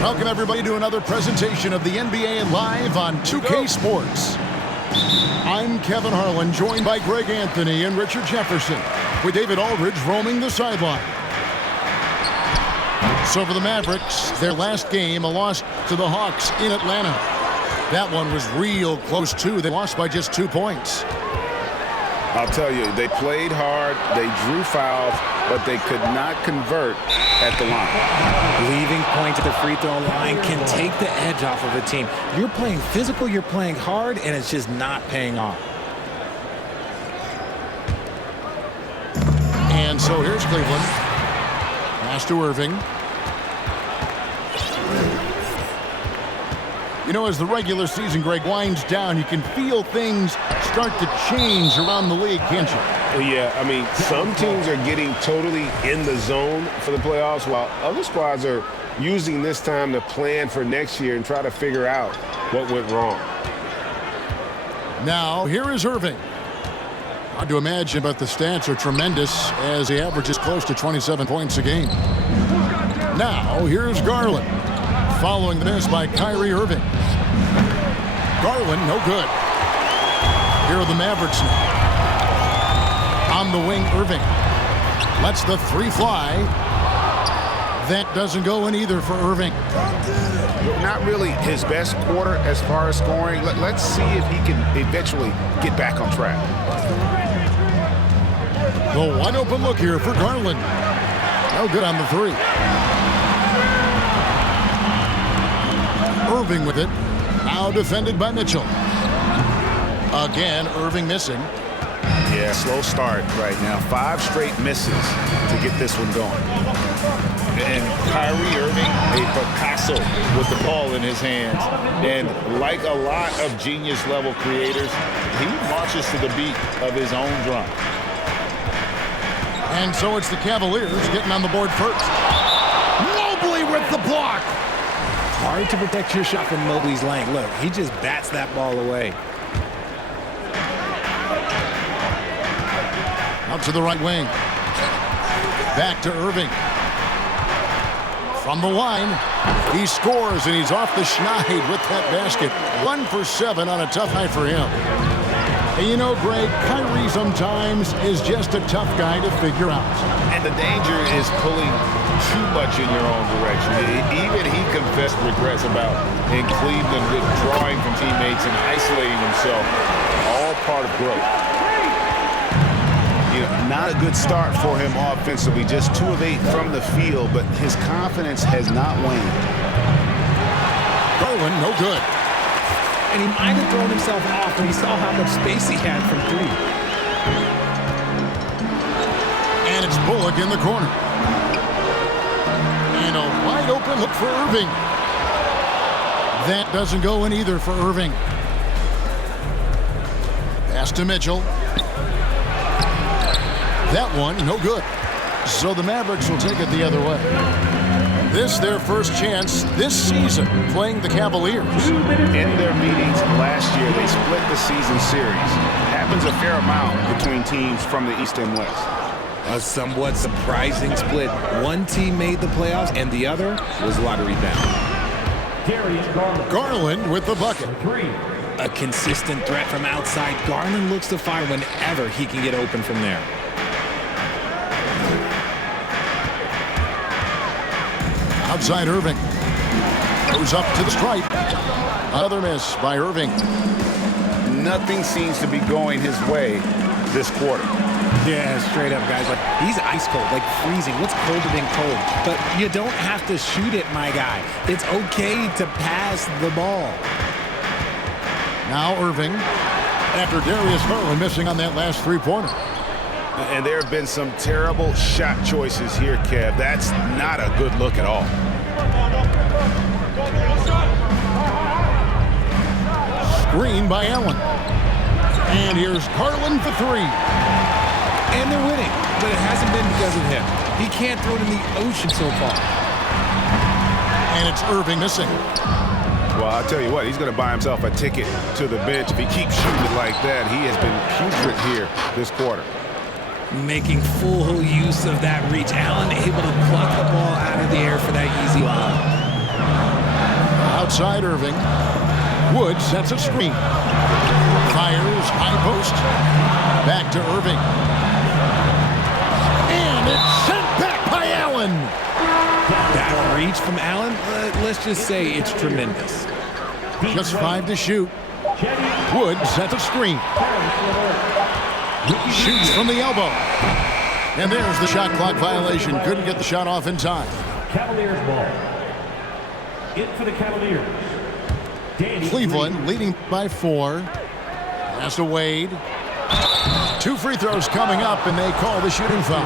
Welcome, everybody, to another presentation of the NBA Live on 2K Sports. I'm Kevin Harlan, joined by Greg Anthony and Richard Jefferson, with David Aldridge roaming the sideline. So for the Mavericks, their last game, a loss to the Hawks in Atlanta. That one was real close, too. They lost by just 2 points. I'll tell you, they played hard, they drew fouls, but they could not convert at the line. Leaving points at the free throw line can take the edge off of a team. You're playing physical, you're playing hard, and it's just not paying off. And so here's Cleveland. Pass to Irving. You know, as the regular season, Greg, winds down, you can feel things start to change around the league, can't you? Well, yeah, I mean, some teams are getting totally in the zone for the playoffs, while other squads are using this time to plan for next year and try to figure out what went wrong. Now, here is Irving. Hard to imagine, but the stats are tremendous as he averages close to 27 points a game. Now, here's Garland. Following the miss by Kyrie Irving. Garland, no good. Here are the Mavericks now. On the wing, Irving. Lets the three fly. That doesn't go in either for Irving. Not really his best quarter as far as scoring. Let's see if he can eventually get back on track. The wide open look here for Garland. No good on the three. Irving with it. Now defended by Mitchell. Again, Irving missing. Yeah, slow start right now. 5 straight misses to get this one going. And Kyrie Irving, a Picasso with the ball in his hands. And like a lot of genius-level creators, he marches to the beat of his own drum. And so it's the Cavaliers getting on the board first. Mobley with the block. Hard to protect your shot from Mobley's length. Look, he just bats that ball away. Out to the right wing. Back to Irving. From the line, he scores, and he's off the schneid with that basket. 1 for 7 on a tough night for him. And you know, Greg, Kyrie sometimes is just a tough guy to figure out. And the danger is pulling too much in your own direction. Even he confessed regrets about in Cleveland withdrawing from teammates and isolating himself. All part of growth. You know, not a good start for him offensively. Just 2 of 8 from the field, but his confidence has not waned. Garland, no good. And he might have thrown himself off when he saw how much space he had from 3. And it's Bullock in the corner. And a wide open look for Irving. That doesn't go in either for Irving. Pass to Mitchell. That one, no good. So the Mavericks will take it the other way. This their first chance this season playing the Cavaliers. In their meetings last year, they split the season series. Happens a fair amount between teams from the East and West. A somewhat surprising split. One team made the playoffs, and the other was lottery bound. Garland with the bucket. A consistent threat from outside. Garland looks to fire whenever he can get open from there. Outside Irving. Goes up to the stripe. Another miss by Irving. Nothing seems to be going his way this quarter. Yeah, straight up, guys. Like, he's ice cold, like freezing. What's colder than cold? But you don't have to shoot it, my guy. It's okay to pass the ball. Now Irving. After Darius Garland missing on that last three-pointer. And there have been some terrible shot choices here, Kev. That's not a good look at all. Screen by Allen. And here's Garland for 3. And they're winning, but it hasn't been because of him. He can't throw it in the ocean so far. And it's Irving missing. Well, I'll tell you what, he's going to buy himself a ticket to the bench. If he keeps shooting it like that, he has been putrid here this quarter. Making full use of that reach. Allen able to pluck the ball out of the air for that easy lob. outside Irving. Wood sets a screen. Fires high post. Back to Irving. And it's sent back by Allen. That reach from Allen, let's just say it's tremendous. Just 5 to shoot. Wood sets a screen. Shoots from the elbow. And there's the shot clock violation. Couldn't get the shot off in time. Cavaliers ball. In for the Cavaliers. Cleveland leading by 4. Pass to Wade. 2 free throws coming up, and they call the shooting foul.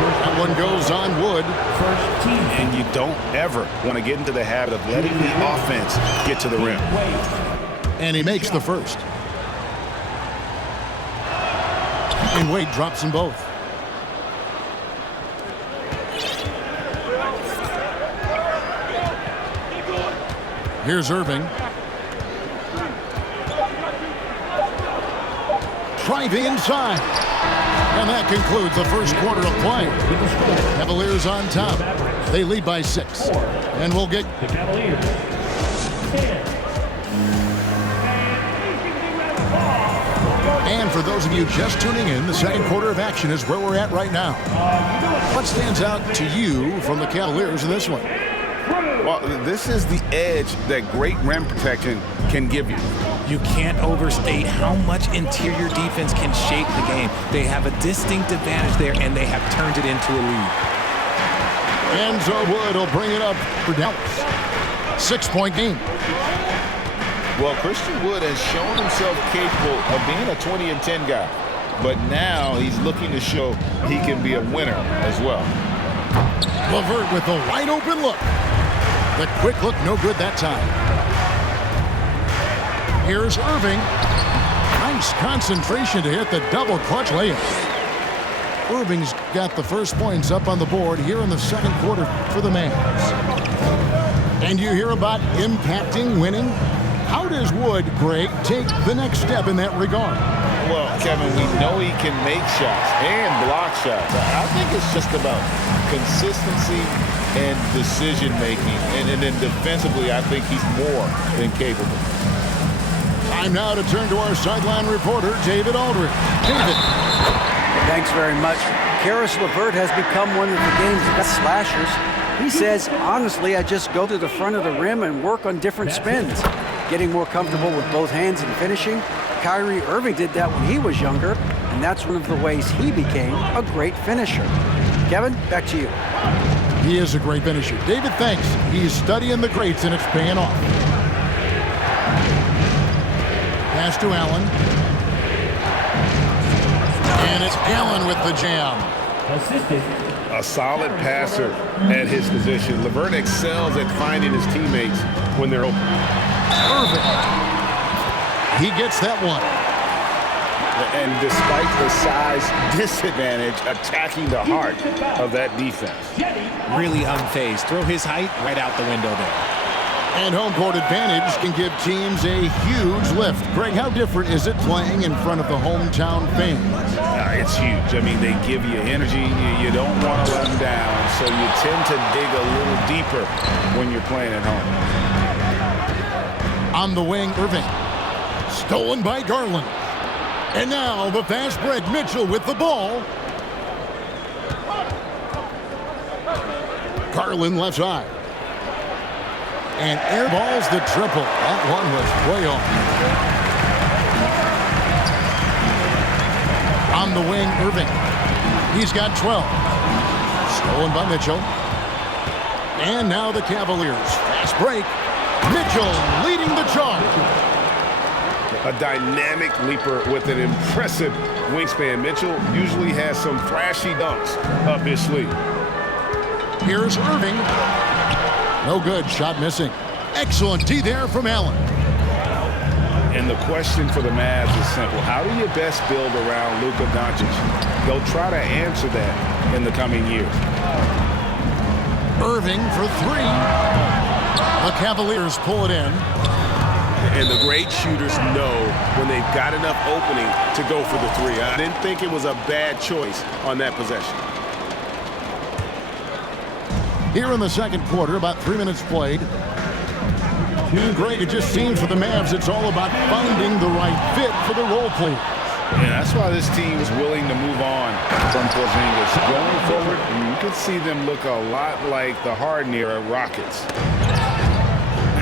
That one goes on Wood. And you don't ever want to get into the habit of letting the offense get to the rim. And he makes the first. And Wade drops them both. Here's Irving. Driving inside. And that concludes the first quarter of play. Cavaliers on top. They lead by 6. And we'll get... The Cavaliers. And for those of you just tuning in, the second quarter of action is where we're at right now. What stands out to you from the Cavaliers in this one? Well, this is the edge that great rim protection can give you. You can't overstate how much interior defense can shape the game. They have a distinct advantage there, and they have turned it into a lead. Enzo Wood will bring it up for Dallas. 6-point game. Well, Christian Wood has shown himself capable of being a 20-10 guy, but now he's looking to show he can be a winner as well. LeVert with a wide-open look. The quick look, no good that time. Here's Irving. Nice concentration to hit the double clutch layup. Irving's got the first points up on the board here in the second quarter for the Mavs. And you hear about impacting winning? How does Wood, Greg, take the next step in that regard? Well, Kevin, we know he can make shots and block shots. I think it's just about consistency and decision-making. And then defensively, I think he's more than capable. Time now to turn to our sideline reporter, David Aldridge. David. Thanks very much. Karis LeVert has become one of the game's best slashers. He says, honestly, I just go to the front of the rim and work on different spins. Getting more comfortable with both hands and finishing. Kyrie Irving did that when he was younger, and that's one of the ways he became a great finisher. Kevin, back to you. He is a great finisher. David, thanks. He's studying the greats, and it's paying off. Pass to Allen. And it's Allen with the jam. Assisted. A solid passer at his position. LeVert excels at finding his teammates when they're open. Irving. He gets that one. And despite the size disadvantage, attacking the heart of that defense. Really unfazed. Throw his height right out the window there. And home court advantage can give teams a huge lift. Greg, how different is it playing in front of the hometown fans? It's huge. I mean, they give you energy. You don't want to let them down, so you tend to dig a little deeper when you're playing at home. On the wing, Irving. Stolen by Garland. And now the fast break. Mitchell with the ball. Garland left side. And airballs the triple. That one was way off. On the wing, Irving. He's got 12. Stolen by Mitchell. And now the Cavaliers. Fast break. Mitchell leading the charge. A dynamic leaper with an impressive wingspan. Mitchell usually has some flashy dunks up his sleeve. Here's Irving. No good. Shot missing. Excellent D there from Allen. And the question for the Mavs is simple. How do you best build around Luka Doncic? They'll try to answer that in the coming years. Irving for 3. The Cavaliers pull it in. And the great shooters know when they've got enough opening to go for the 3. I didn't think it was a bad choice on that possession. Here in the second quarter, about 3 minutes played. Greg, it just seems for the Mavs it's all about finding the right fit for the role players. And that's why this team is willing to move on from Porzingis. Going forward, you can see them look a lot like the Harden era Rockets.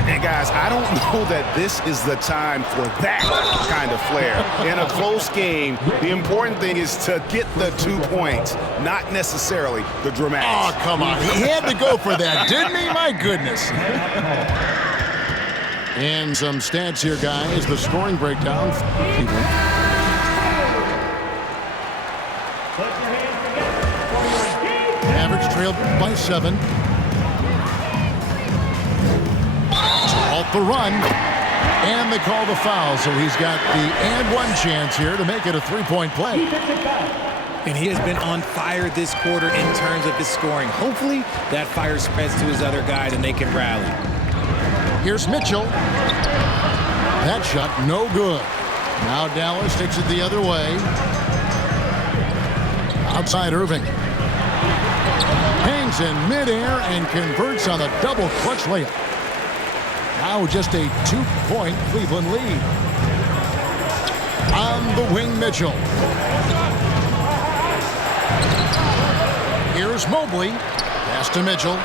And guys, I don't know that this is the time for that kind of flair. In a close game, the important thing is to get the 2 points, not necessarily the dramatics. Oh, come on. He had to go for that, didn't he? My goodness. And some stats here, guys. The scoring breakdown. Mavericks trailed by 7. Off the run. And they call the foul. So he's got the and one chance here to make it a 3-point play. And he has been on fire this quarter in terms of his scoring. Hopefully that fire spreads to his other guys and they can rally. Here's Mitchell. That shot no good. Now Dallas takes it the other way. Outside Irving. Hangs in midair and converts on a double clutch layup. Now just a 2-point Cleveland lead. On the wing, Mitchell. Here's Mobley. Pass to Mitchell.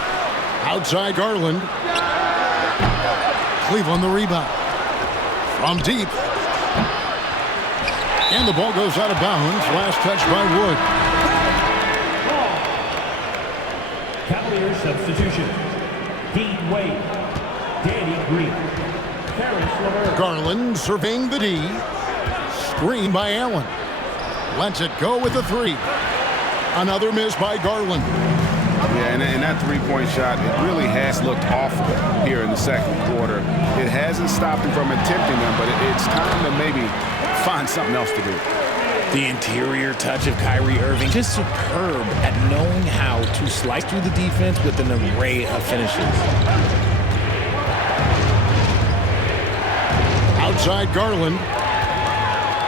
Outside Garland. Cleveland the rebound. From deep. And the ball goes out of bounds. Last touch by Wood. Cavaliers substitution. Dean Wade. Danny Green. Karis LeVert. Garland surveying the D. Screen by Allen. Lets it go with the 3. Another miss by Garland. Yeah, and that three-point shot, it really has looked awful here in the second quarter. It hasn't stopped him from attempting them, but it's time to maybe find something else to do. The interior touch of Kyrie Irving, just superb at knowing how to slice through the defense with an array of finishes. Outside Garland.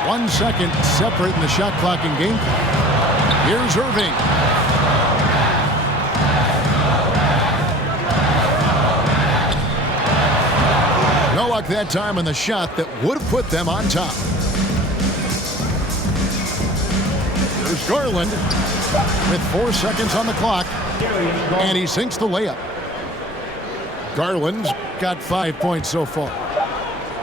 1 second separating the shot clock and game clock. Here's Irving. No luck that time on the shot that would have put them on top. Here's Garland with 4 seconds on the clock. And he sinks the layup. Garland's got 5 points so far.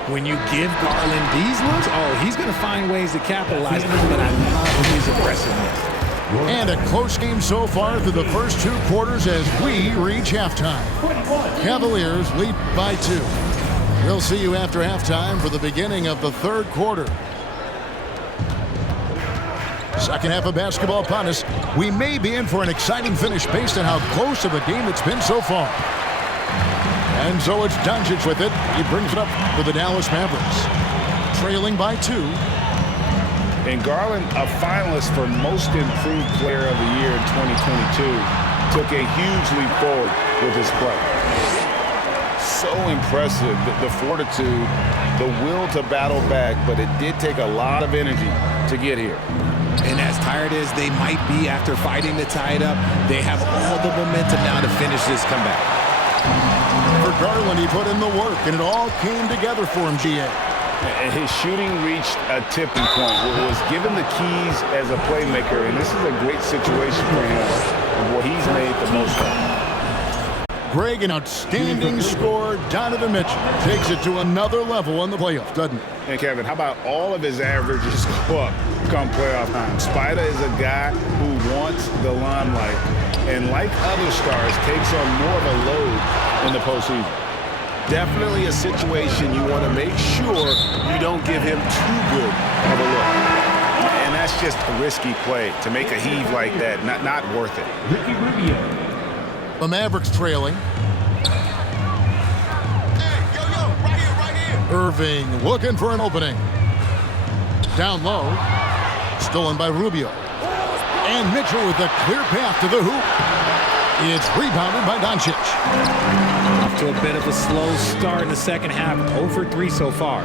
When you give Garland these looks, oh, he's going to find ways to capitalize on them, but I love his aggressiveness. And a close game so far through the first 2 quarters as we reach halftime. Cavaliers lead by 2. We'll see you after halftime for the beginning of the third quarter. Second half of basketball upon us. We may be in for an exciting finish based on how close of a game it's been so far. And so it's Doncic with it. He brings it up for the Dallas Mavericks. Trailing by 2. And Garland, a finalist for Most Improved Player of the Year in 2022, took a huge leap forward with his play. So impressive, the fortitude, the will to battle back, but it did take a lot of energy to get here. And as tired as they might be after fighting to tie it up, they have all the momentum now to finish this comeback. For Garland, he put in the work, and it all came together for him, GA. And his shooting reached a tipping point where he was given the keys as a playmaker, and this is a great situation for him, and what he's made the most of. Greg, an outstanding scorer. Donovan Mitchell takes it to another level in the playoffs, doesn't he? And Kevin, how about all of his averages go up come playoff time? Spider is a guy who wants the limelight, and like other stars, takes on more of a load in the postseason. Definitely a situation you want to make sure you don't give him too good of a look. And that's just a risky play to make a heave like that. Not worth it. Ricky Rubio. The Mavericks trailing. Irving looking for an opening. Down low. Stolen by Rubio. And Mitchell with a clear path to the hoop. It's rebounded by Doncic. Off to a bit of a slow start in the second half. 0 for 3 so far.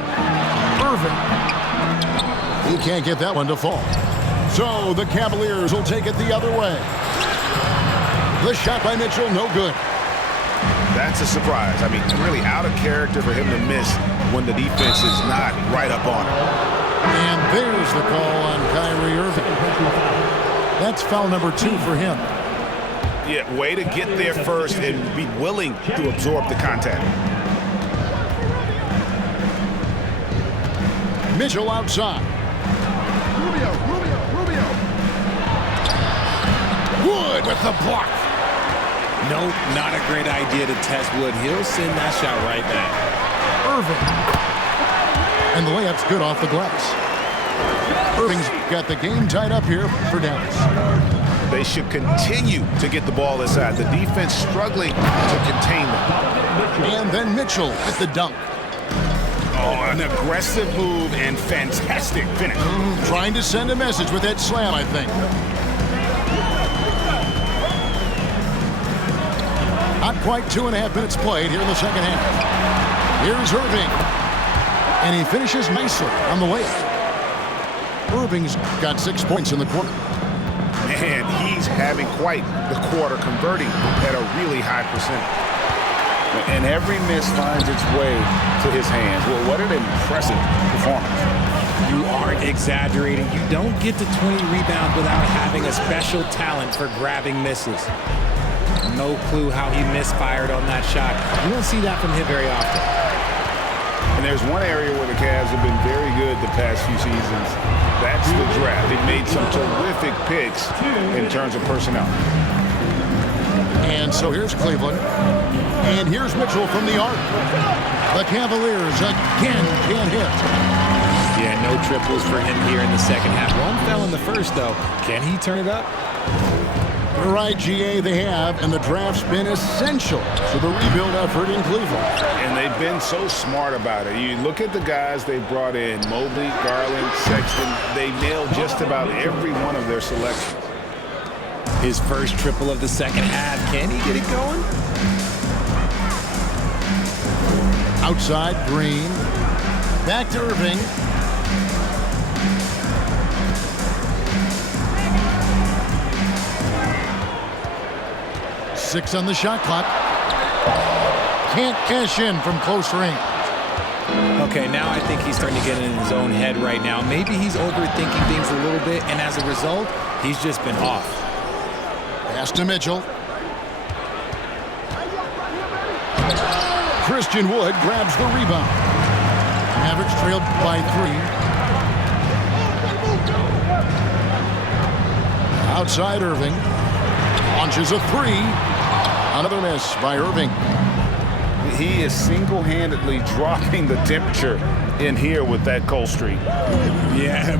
Irving. He can't get that one to fall. So the Cavaliers will take it the other way. The shot by Mitchell, no good. That's a surprise. I mean, really out of character for him to miss when the defense is not right up on him. And there's the call on Kyrie Irving. That's foul number 2 for him. Yeah, way to get there first and be willing to absorb the contact. Mitchell outside. Rubio. Wood with the block. Nope, not a great idea to test Wood. He'll send that shot right back. Irving. And the layup's good off the glass. Irving's got the game tied up here for Dallas. They should continue to get the ball inside. The defense struggling to contain them. And then Mitchell at the dunk. Oh, an aggressive move and fantastic finish. Trying to send a message with that slam, I think. Not quite 2.5 minutes played here in the second half. Here's Irving. And he finishes nicely on the layup. Irving's got 6 points in the quarter. Man, he's having quite the quarter, converting at a really high percentage. And every miss finds its way to his hands. Well, what an impressive performance. You aren't exaggerating. You don't get to 20 rebounds without having a special talent for grabbing misses. No clue how he misfired on that shot. You don't see that from him very often. And there's one area where the Cavs have been very good the past few seasons. That's the draft. They've made some terrific picks in terms of personnel. And so here's Cleveland. And here's Mitchell from the arc. The Cavaliers again can't hit. Yeah, no triples for him here in the second half. One fell in the first, though. Can he turn it up? Right, GA, they have, and the draft's been essential to the rebuild effort in Cleveland. And they've been so smart about it. You look at the guys they brought in, Mobley, Garland, Sexton. They nailed just about every one of their selections. His first triple of the second half. Can he get it going? Outside, Green. Back to Irving. Six on the shot clock. Can't cash in from close range. Okay, now I think he's starting to get in his own head right now. Maybe he's overthinking things a little bit, and as a result, he's just been off. Pass to Mitchell. Christian Wood grabs the rebound. Mavericks trailed by 3. Outside Irving. Launches a 3. Another miss by Irving. He is single-handedly dropping the temperature in here with that cold streak. Yeah,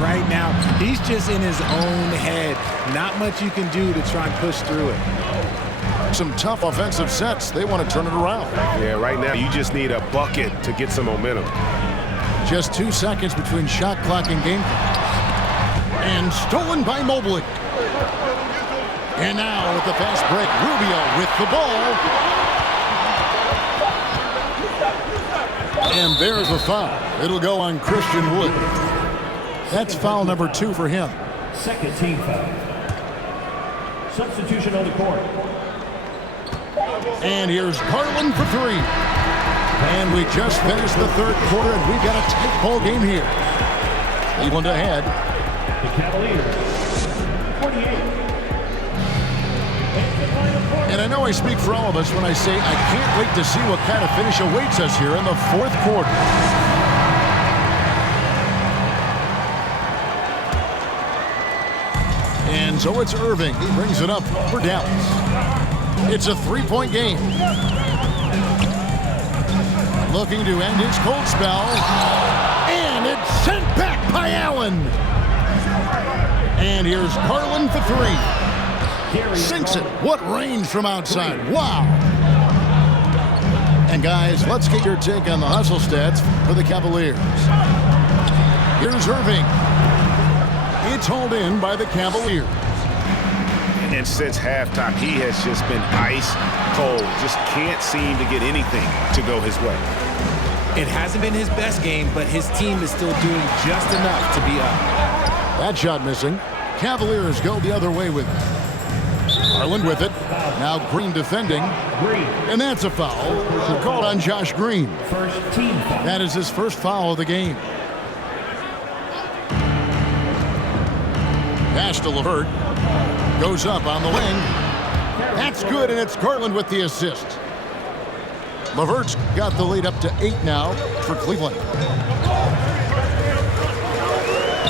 right now, he's just in his own head. Not much you can do to try and push through it. Some tough offensive sets. They want to turn it around. Yeah, right now you just need a bucket to get some momentum. Just 2 seconds between shot clock and game clock. And stolen by Mobley. And now with the fast break, Rubio with the ball. And there's a foul. It'll go on Christian Wood. That's foul number 2 for him. Second team foul. Substitution on the court. And here's Garland for 3. And we just finished the third quarter, and we've got a tight ball game here. Cleveland ahead. The Cavaliers, 48. And I know I speak for all of us when I say I can't wait to see what kind of finish awaits us here in the fourth quarter. And so it's Irving. He brings it up for Dallas. It's a 3-point game. Looking to end his cold spell. And it's sent back by Allen. And here's Garland for 3. Sinks it. What range from outside. Wow. And guys, let's get your take on the hustle stats for the Cavaliers. Here's Irving. It's hauled in by the Cavaliers. And since halftime, he has just been ice cold. Just can't seem to get anything to go his way. It hasn't been his best game, but his team is still doing just enough to be up. That shot missing. Cavaliers go the other way with it. Garland with it. Now Green defending. Green. And that's a foul called on Josh Green. First team foul. That is his first foul of the game. Pass to LeVert. Goes up on the wing. That's good, and it's Garland with the assist. LeVert's got the lead up to 8 now for Cleveland.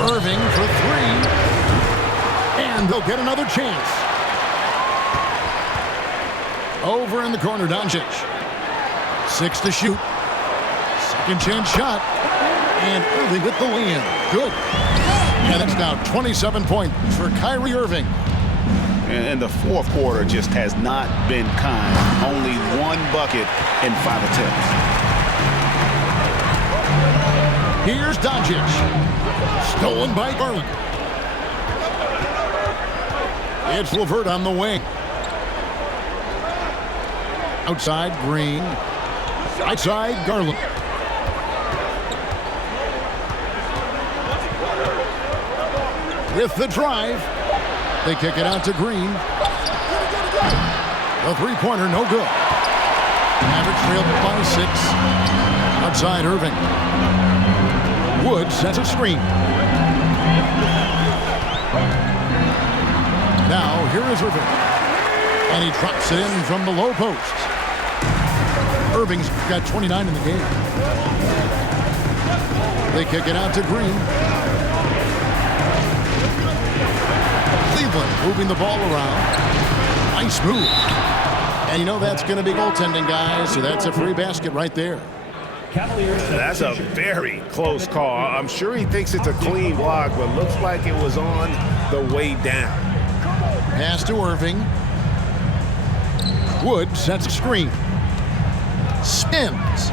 Irving for 3. And they'll get another chance. Over in the corner, Doncic. 6 to shoot. Second chance shot. And Irving with the lead. Good. And it's now 27 points for Kyrie Irving. And the fourth quarter just has not been kind. Only 1 bucket in 5 attempts. Here's Doncic. Stolen by Garland. It's LeVert on the wing. Outside, Green. Outside, Garland. With the drive. They kick it out to Green. The three-pointer, no good. Mavericks trailed by 6. Outside, Irving. Wood sets a screen. Now, here is Irving. And he drops it in from the low post. Irving's got 29 in the game. They kick it out to Green. Cleveland moving the ball around. Nice move. And you know that's going to be goaltending, guys, so that's a free basket right there. That's a very close call. I'm sure he thinks it's a clean block, but looks like it was on the way down. Pass to Irving. Wood sets a screen. Spins.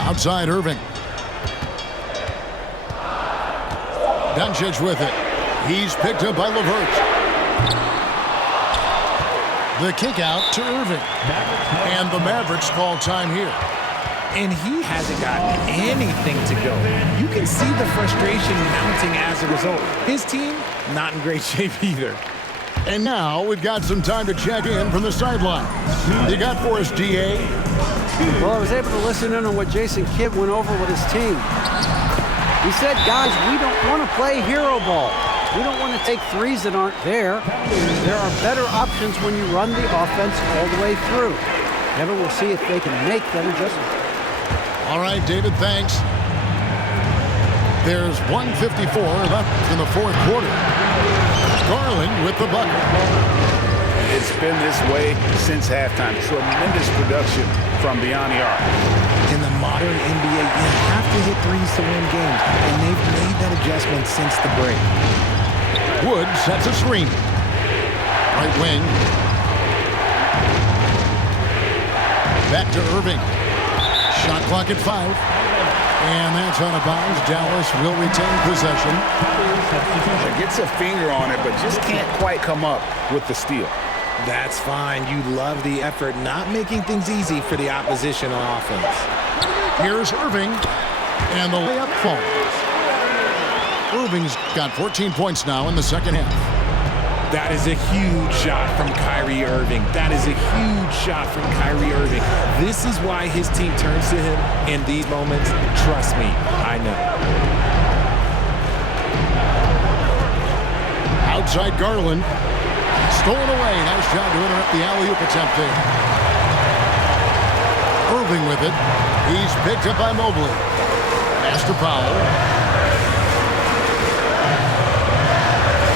Outside Irving. Doncic with it. He's picked up by LeVert. The kick out to Irving. And the Mavericks call time here. And he hasn't gotten anything to go. You can see the frustration mounting as a result. His team, not in great shape either. And now we've got some time to check in from the sideline. You got for us, DA? Well, I was able to listen in on what Jason Kidd went over with his team. He said, guys, we don't want to play hero ball. We don't want to take threes that aren't there. There are better options when you run the offense all the way through. Kevin will see if they can make that adjustment. All right, David, thanks. There's 1:54 left in the fourth quarter. Garland with the bucket. It's been this way since halftime. Tremendous production from beyond the arc. In the modern NBA, you have to hit threes to win games, and they've made that adjustment since the break. Wood sets a screen. Right wing. Back to Irving. Shot clock at 5. And that's out of bounds. Dallas will retain possession. Gets a finger on it, but just can't quite come up with the steal. That's fine. You love the effort, not making things easy for the opposition on offense. Here's Irving. And the layup falls. Irving's got 14 points now in the second half. That is a huge shot from Kyrie Irving. That is a huge shot from Kyrie Irving. This is why his team turns to him in these moments. Trust me, I know. Outside Garland. Stolen away. Nice job to interrupt the alley-oop attempt there. Irving with it. He's picked up by Mobley. Pass to Powell.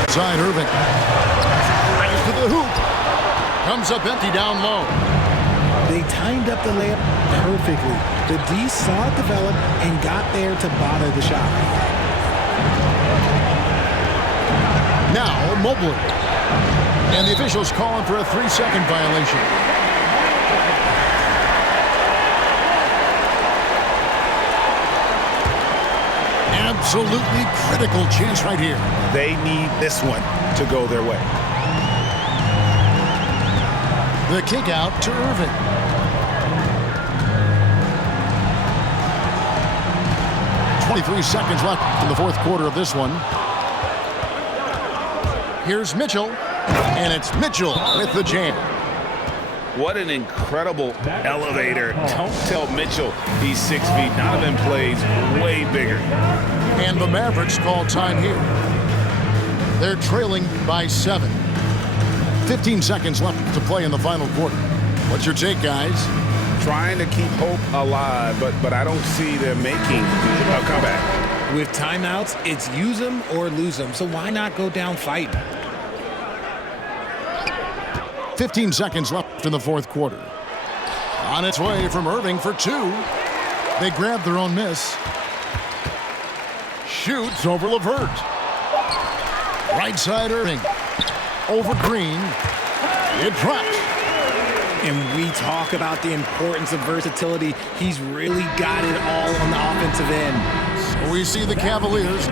Outside Irving. Right to the hoop. Comes up empty down low. They timed up the layup perfectly. The D saw it develop and got there to bother the shot. Now Mobley. And the officials calling for a 3-second violation. Absolutely critical chance right here. They need this one to go their way. The kick out to Irving. .23 seconds left in the fourth quarter of this one. Here's Mitchell, and it's Mitchell with the jam. What an incredible elevator. Don't tell Mitchell he's 6 feet. Donovan plays way bigger. And the Mavericks call time here. They're trailing by 7. 15 seconds left to play in the final quarter. What's your take, guys? Trying to keep hope alive, but I don't see them making a comeback. With timeouts, it's use them or lose them. So why not go down fighting? 15 seconds left in the fourth quarter. On its way from Irving for 2. They grab their own miss. Shoots over LeVert. Right side Irving. Over Green. It drops. And we talk about the importance of versatility. He's really got it all on the offensive end. So we see the Cavaliers